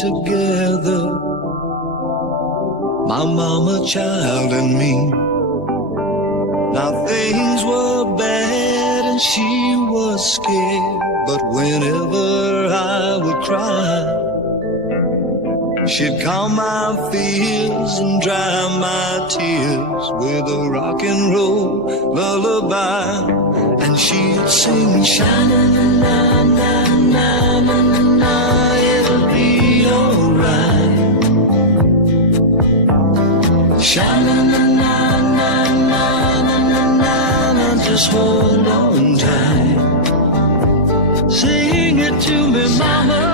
together, my mama, child, and me. Now things were bad and she was scared, but whenever I would cry, she'd calm my fears and dry my tears with a rock and roll lullaby. And she'd sing, sha-na-na-na-na-na-na, it'll be alright. Sha-na-na-na-na-na-na-na, just hold on tight. Sing it to me, mama.